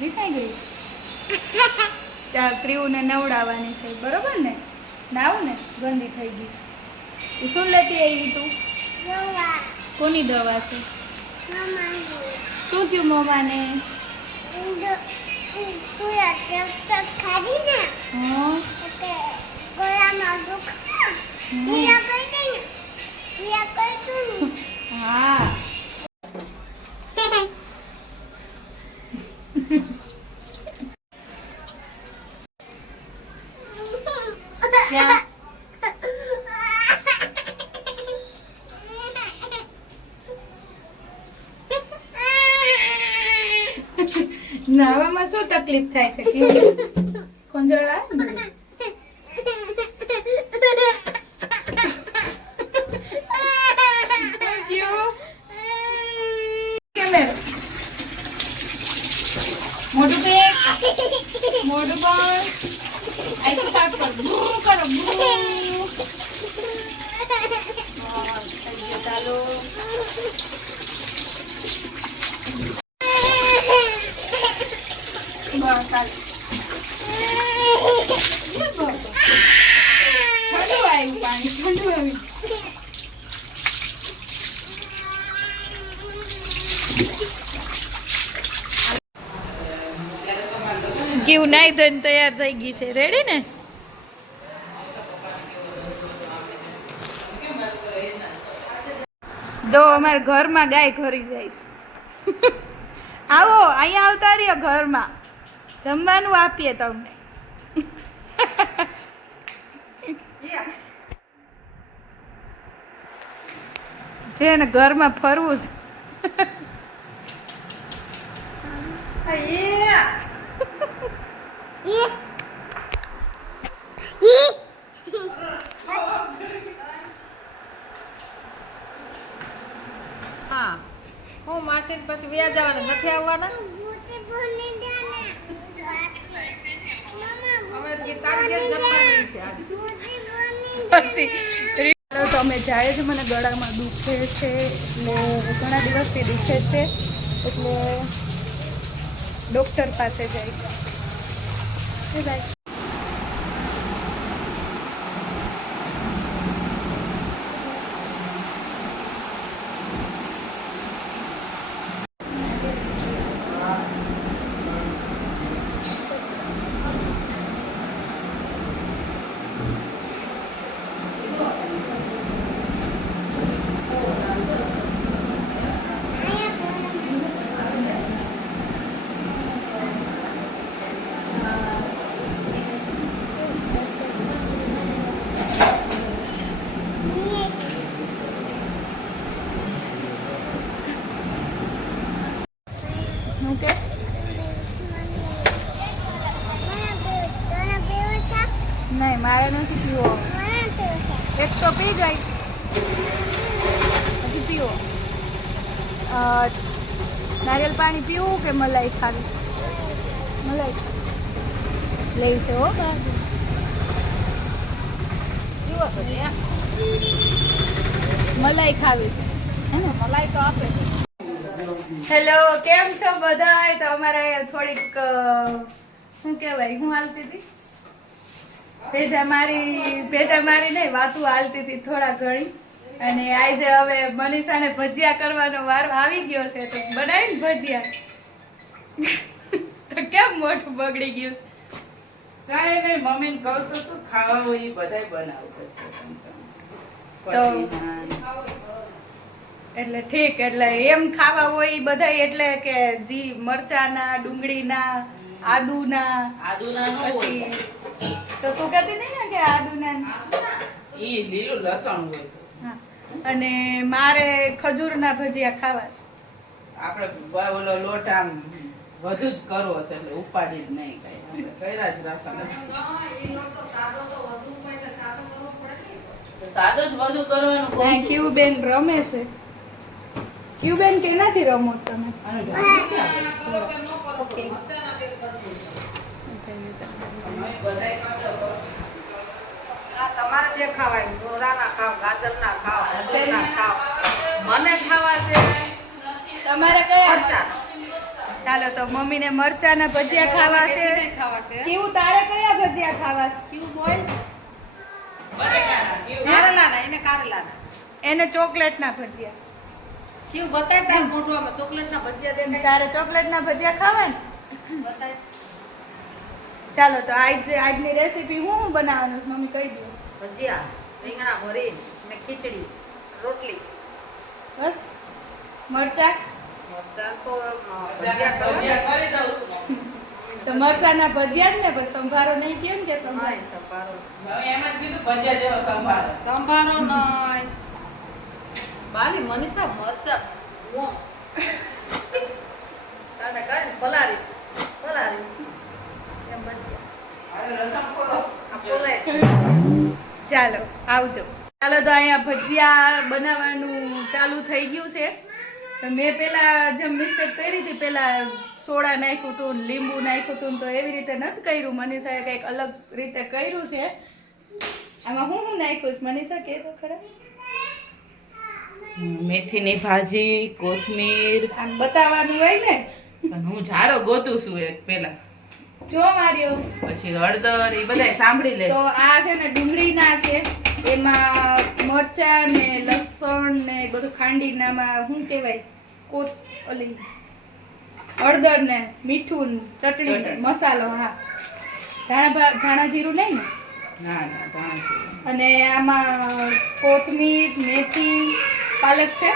રીસાઈ ગઈ છે. ત્યાં ક્રીવને નવડાવવાની છે, બરોબર ને? નાવ ને ગંદી થઈ ગઈ છે. શું લેતી આવી તું? કોની દવા છે? શું થયું મમ્માને? હા નાવામાં શું તકલીફ થાય છે? ખંજોળા મોઢું પે મોઢું પર આઈ તો સાફ કર કરો ચાલો બસ ઠંડુ આવ્યું પાણી ઠંડુ આવ્યું. કેવું નાઈ ધોઈને તૈયાર થઈ ગઈ છે. રેડી ને? જો અમારા ઘરમાં ગાય ઘરી જાય છે. આવો અહીંયા આવતા રહ્યો, ઘરમાં જમવાનું આપીએ તમને. છે ને ઘરમાં ફરવું છે. હા હું માસી પછી વ્યાજ જવાના નથી આવવાના. તો અમે જાય છે. મને ગળામાં દુખે છે, એટલે ઘણા દિવસથી દુખે છે, એટલે ડૉક્ટર પાસે જાય છે. ભાઈ નહીં, મારે નથી પીવો. એક તો પી જાય, પછી પીવો. નારિયેલ પાણી પીવું કે મલાઈ ખાવી? મલાઈ લેવી છે. હો મલાઈ ખાવી છે, હે ને? મલાઈ તો આપે છે. હેલો, કેમ છો બધા? તો અમારે થોડીક શું કહેવાય, હું હાલતી હતી ભેજા મારી નહીં, વાતું હાલતી હતી થોડા ઘણી. અને આજે હવે મનીષાને ભજીયા કરવાનો વારો આવી ગયો છે, તો બનાવીને ભજીયા. તો કેમ મોઢું બગડી ગયું? કાંઈ નહીં, મમ્મીને કહું તો શું ખાવા હોય એ બધાય બનાવવું તો એટલે ઠીક, એટલે એમ ખાવા હોય એ બધાય, એટલે કે જી મરચાના, ડુંગળીના, આદુના પછી તો તું કહેતી નહીં ને કે આદુના ઈ લીલું લસણ હોય. હા, અને મારે ખજૂરના ભજીયા ખાવા છે. આપણે ઓલો લોટ આમ વધુ જ કરવો છે, એટલે ઉપાડી જ નહીં કઈ, આપણે કર્યા જ રાખવાના. સાદો જ બધું કરવાનું કહું હા છું. ક્યુબેન રમે છે. ક્યુબેન કેનાથી રમો તમે? આને ઢાંકી ક્યાં ગયું? ઓકે. અમે બધાય કાઢો કરો. આ તમારે જે ખાવાય ડોરાના ખાવ ગાજરના ખાવ ના ખાવ મને ખાવા છે તમારે કયા મરચાં. ચાલો તો મમ્મીને મરચાના ભજીયા ખાવા છે. નહીં ખાવા છે કેવું તારે કયા ભજીયા ખાવા છે? કેવું બોલ? બટેટાના કેવું? કારેલાના એને કારેલાના એને ચોકલેટના ભજીયા. કેવું બતાય તાર મોઢું ચોકલેટના ભજીયા દેખાય તારે ચોકલેટના ભજીયા ખાવા ને? બતાય ચાલો તો આજની રેસીપી હું બનાવવાનું છે મમ્મી કહી દો. ભજીયા રીંગણા ભરી ને ખીચડી રોટલી બસ મરચા મરચાં તો ભજીયા ભજીયા કરવા કરી દઉં છું. તો મરચાના ભજીયા જ ને બસ સંભારો નહીં થયો ને કે સંભારો. સંભારો હવે એમ જ કીધું ભજીયા જેવો સંભાર. સંભારો નહીં બાલી મનીષા મરચાં વો તને કઈ પલારી એમ ભજીયા હવે રસમ ખોલો. આ પોલાય ચાલો આવજો. ચાલો તો અહીંયા ભજીયા બનાવવાનું ચાલુ થઈ ગયું છે. તો મેં પેલા જે મિસ્ટેક કરી હતી પેલા સોડા નાખ્યું હતું લીંબુ નાખ્યું હતું તો એવી રીતે નથી કર્યું. મનીષાએ કંઈક અલગ રીતે કર્યું છે. આમાં હું નાખ્યું છે મનીષા કે તો ખરા? મેથીની ભાજી, કોથમીર, આમ બતાવવાનું હોય ને. અને હું ઝાડો ગોતું છું એક પેલા, જો માર્યો પછી હળદર એ બધાય સાંભળી લે. તો આ છે ને ડુંગળીના છે, એમાં મરચા ને લસણ ને બધું ખાંડીને આમાં શું કહેવાય ઓલી હળદર ને મીઠું ને ચટણી ને મસાલો. હા ધાણા જીરું નહીં ને. ના ના ધાણા જીરું. અને આમાં કોથમીર મેથી પાલક છે.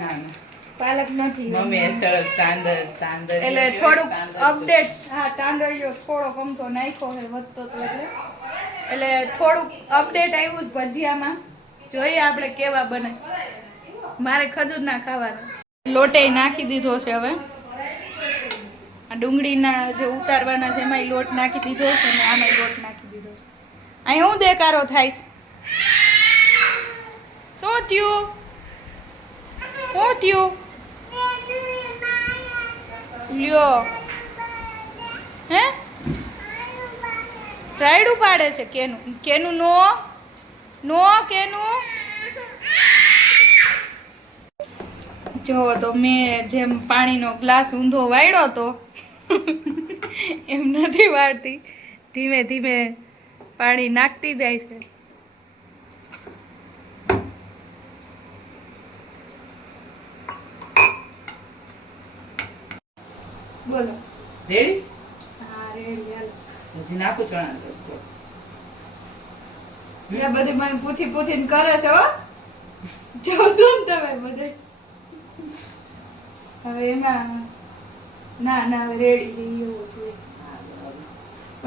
ના ના પાલક નથી મમ્મી એ સરસ તાંદર એટલે થોડુંક અપડેટ. હા તાંદળિયો થોડોક અમથો નાખ્યો છે વધતો તો એટલે થોડુંક અપડેટ આવ્યું છે ભજીયામાં. જોઈએ આપણે કેવા બને. મારે ખજૂર ના ખાવાના. લોટે નાખી દીધો છે. હવે આ ડુંગળીના જે ઉતારવાના છે એમાં લોટ નાખી દીધો છે અને આમાં લોટ નાખી દીધો છે. અહીં હું દેકારો થાય છે? શું થયું? શું થયું? લ્યો હે રાયડું પાડે છે. કેનું નો કેનું? જો તો મેં જેમ પાણીનો ગ્લાસ ઊંધો વાળ્યો તો એમ નથી વાળતી. ધીમે ધીમે પાણી નાખતી જાય છે. બોલો. રેડી? હા રેડી. હાલો. હજી નાખું ચણા લોટ. એ બધી મને પૂછી પૂછીને કરે છે હો. જોશો ને તમે બધે. હવે એમાં ના ના હવે રેડી થઈ એવું જોઈએ.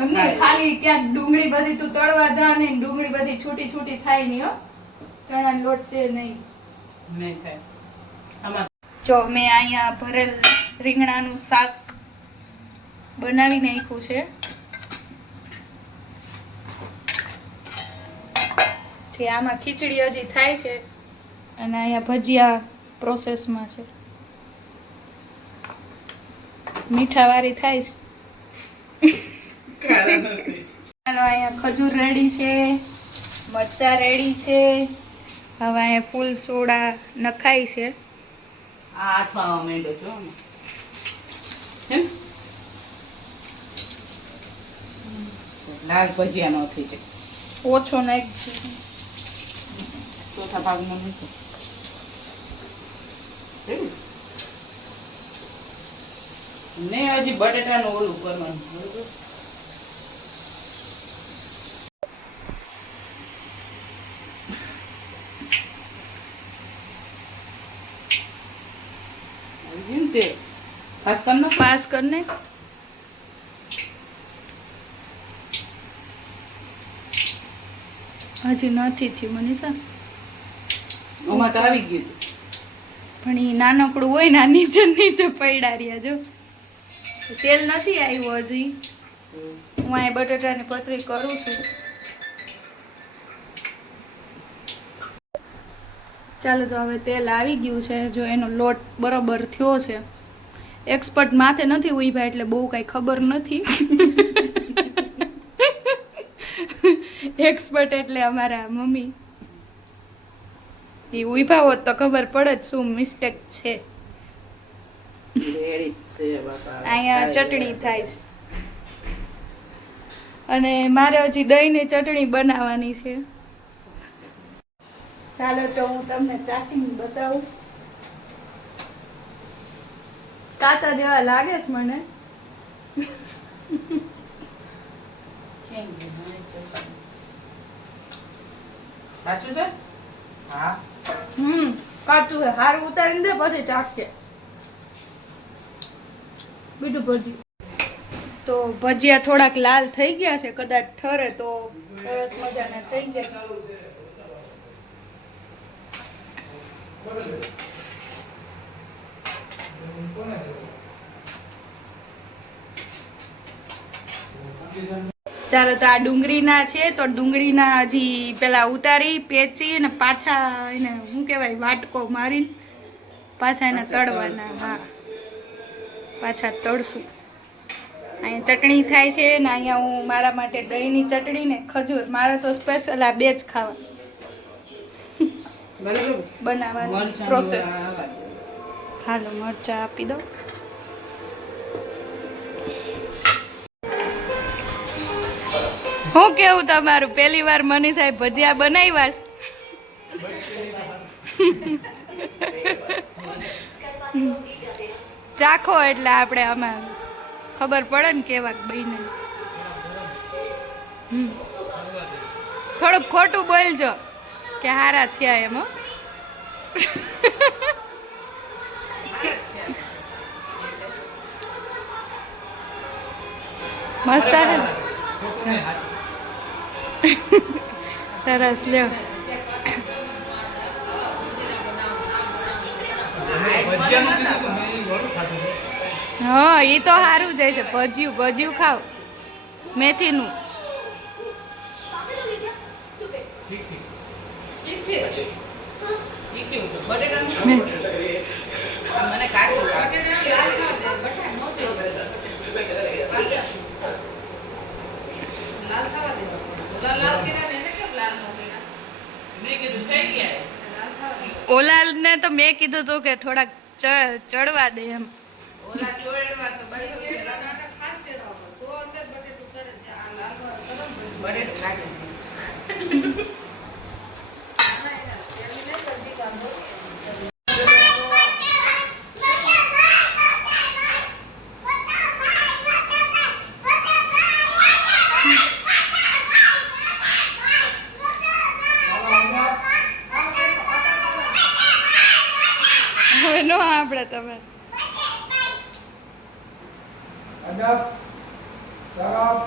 એમને ખાલી ક્યાંક ડુંગળી બધી તું તળવા જા ને ડુંગળી બધી છૂટી છૂટી થાય નહીં હો. ચણાનો લોટ છે નહીં. નહીં થાય. આમાં જો મેં અહીંયા ભરેલ રીંગણાનું શાક બનાવી નાખ્યું છે. જે આમાં ખીચડી હજી થાય છે અને અહીંયા ભજીયા પ્રોસેસમાં છે. મીઠાવાળી થાય છે. ચાલો અહીંયા ખજૂર રેડી છે, મરચા રેડી છે. હવે અહીંયા ફૂલ સોડા નખાય છે. આ હાથમાં આવવા માંડ્યો છો આમાં. કેમ? લાલ ભજીયા નો થઈ જાય. ઓછો નાખજો. ચોથા ભાગમાં મૂકો. એવું? ને હજી બટેટાનું ઓલું કરવાનું બરોબર. આવી ગયું ને તે ખાસ કરી નાખો. પાસ કરને. હજી નથી થયું મનીષા. આમાં તો આવી ગયું હતું. પણ એ નાનકડું હોય ને આ નીચે નીચે પડ્યા રહ્યા જો. તેલ નથી આવ્યું હજી. હું અહીં બટાટાની પતરી કરું છું. ચાલો તો હવે તેલ આવી ગયું છે. જો એનો લોટ બરોબર થયો છે. એક્સપર્ટ માથે નથી ઉભા એટલે બહુ કાંઈ ખબર નથી. એક્સપર્ટ એટલે અમારા મમ્મી. એ ઉભા હોત તો ખબર પડે જ શું મિસ્ટેક છે. રેડી છે બાપા. અહીંયા ચટણી થાય છે અને મારે હજી દહીંની ચટણી બનાવવાની છે. ચાલો તો હું તમને ચાખીને બતાવું. કાચા જેવા લાગે છે મને. સાચું છે? હા. કાચું છે. હારું ઉતારીને દે પછી ચાખશે. બીજું ભજીયું તો ભજીયા થોડાક લાલ થઈ ગયા છે. કદાચ ઠરે તો સરસ મજાના થઈ જાય. ચાલો તો આ ડુંગળીના છે તો ડુંગળીના હજી પેલા ઉતારી પેચી અને પાછા એને શું કહેવાય વાટકો મારીને પાછા એને તળવાના. હા, પાછા તળશું. અહીંયા ચટણી થાય છે ને અહીંયા હું મારા માટે દહીંની ચટણી ને ખજૂર. મારે તો સ્પેશિયલ આ બે જ ખાવા બનાવવાની પ્રોસેસ. હાલો મરચા આપી દો. હું કેવું તમારું? પહેલી વાર મની સાહેબ ભજીયા બનાવ્યા ચાખો એટલે આપણે આમાં ખબર પડે ને કેવાક બને. થોડુંક ખોટું બોલજો કે હારા થયા એમ. મસ્ત હે ને? સરસ લ્યો. હા એ તો સારું જાય છે. ભજીયું ભજીયું ખાવ મેથીનું. મને કાચું ઓલાલ ને તો મેં કીધું તું કે થોડાક ચડવા દે એમ. ઓલા ચોળવા તો બટેટું લાગે. હવે નો આપણે તમે અદબ, સરબ,